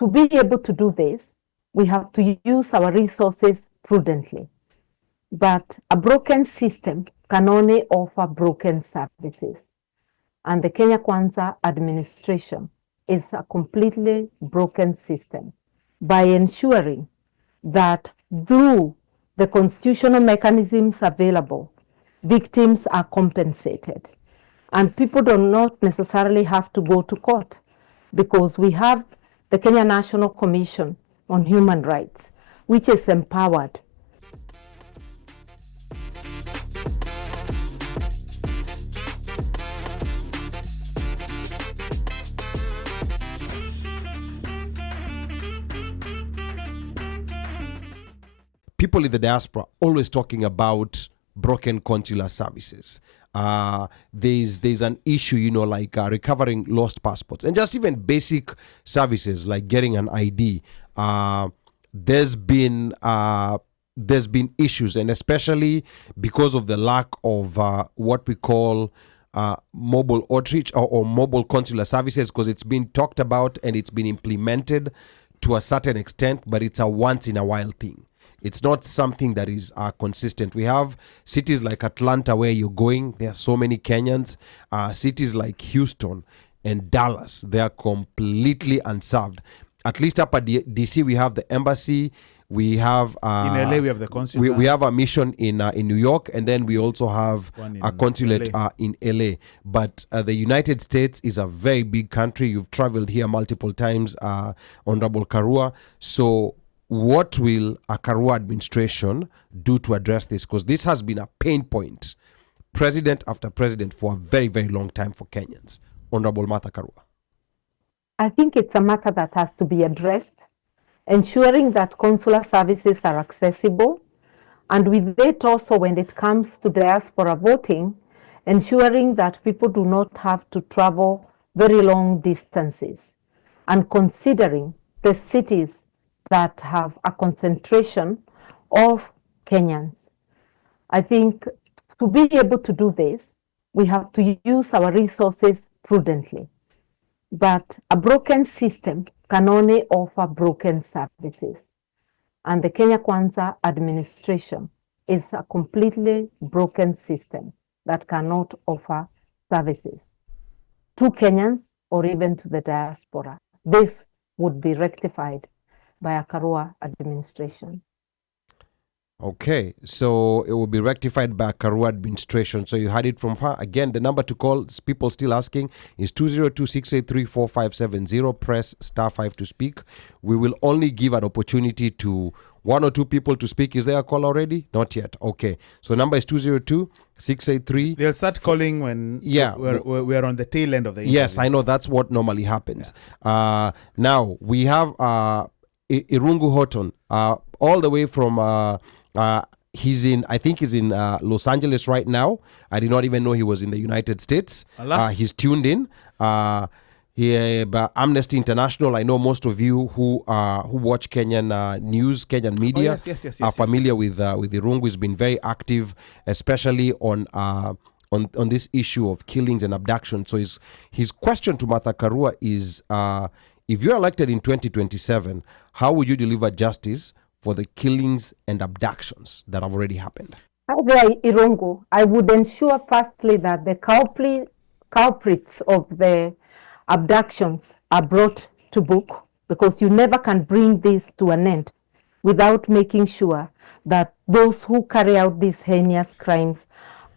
to be able to do this, we have to use our resources prudently. But a broken system can only offer broken services. And the Kenya Kwanza administration is a completely broken system by ensuring that through the constitutional mechanisms available, victims are compensated. And people do not necessarily have to go to court because we have the Kenya National Commission on Human Rights, which is empowered. People in the diaspora always talking about broken consular services. There's an issue, like recovering lost passports and just even basic services like getting an ID. There's been issues, and especially because of the lack of what we call mobile outreach or mobile consular services, because it's been talked about and it's been implemented to a certain extent, but it's a once in a while thing. It's not something that is consistent. We have cities like Atlanta where you're going. There are so many Kenyans. Cities like Houston and Dallas, they are completely unserved. At least up at DC, we have the embassy. We have in LA, we have the consulate. We have a mission in New York, and then we also have a consulate in LA. But the United States is a very big country. You've traveled here multiple times, Honorable Karua. So what will a Karua administration do to address this? Because this has been a pain point, president after president, for a very, very long time for Kenyans. Honorable Martha Karua. I think it's a matter that has to be addressed, ensuring that consular services are accessible, and with it also when it comes to diaspora voting, ensuring that people do not have to travel very long distances, and considering the cities that have a concentration of Kenyans. I think to be able to do this, we have to use our resources prudently. But a broken system can only offer broken services. And the Kenya Kwanza administration is a completely broken system that cannot offer services to Kenyans or even to the diaspora. This would be rectified by a Karua administration. Okay, so it will be rectified by a Karua administration. So you had it from her. Again, the number to call, people still asking, is 202-683-4570. Press *5 to speak. We will only give an opportunity to one or two people to speak. Is there a call already? Not yet. Okay, so number is 202-683. They'll start calling when we're on the tail end of the interview. Yes, I know that's what normally happens. Yeah. Now, we have Irungu Horton, all the way from... he's in Los Angeles right now. I did not even know he was in the United States. He's tuned in. By Amnesty International. I know most of you who watch Kenyan news, Kenyan media, are familiar with Irungu. He's been very active, especially on this issue of killings and abduction. So his question to Martha Karua is, if you're elected in 2027, how would you deliver justice for the killings and abductions that have already happened? Irungu, I would ensure firstly that the culprits of the abductions are brought to book, because you never can bring this to an end without making sure that those who carry out these heinous crimes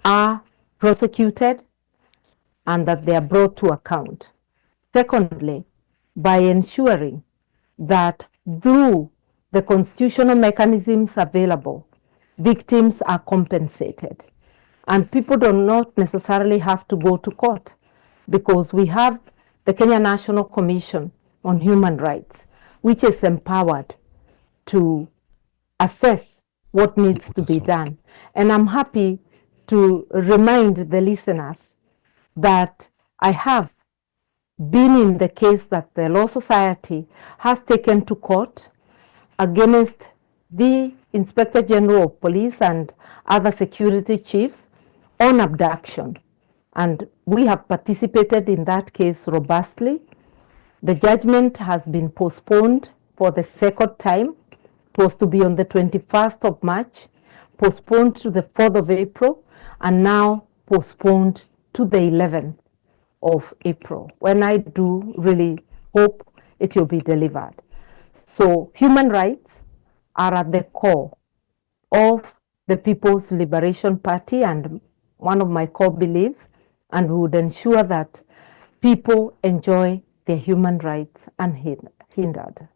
are prosecuted and that they are brought to account. Secondly, by ensuring that through the constitutional mechanisms available, victims are compensated. And people do not necessarily have to go to court, because we have the Kenya National Commission on Human Rights, which is empowered to assess what needs to be done. And I'm happy to remind the listeners that I have been in the case that the Law Society has taken to court against the Inspector General of Police and other security chiefs on abduction. And we have participated in that case robustly. The judgment has been postponed for the second time. It was to be on the 21st of March, postponed to the 4th of April, and now postponed to the 11th of April, when I do really hope it will be delivered. So human rights are at the core of the People's Liberation Party and one of my core beliefs, and we would ensure that people enjoy their human rights unhindered.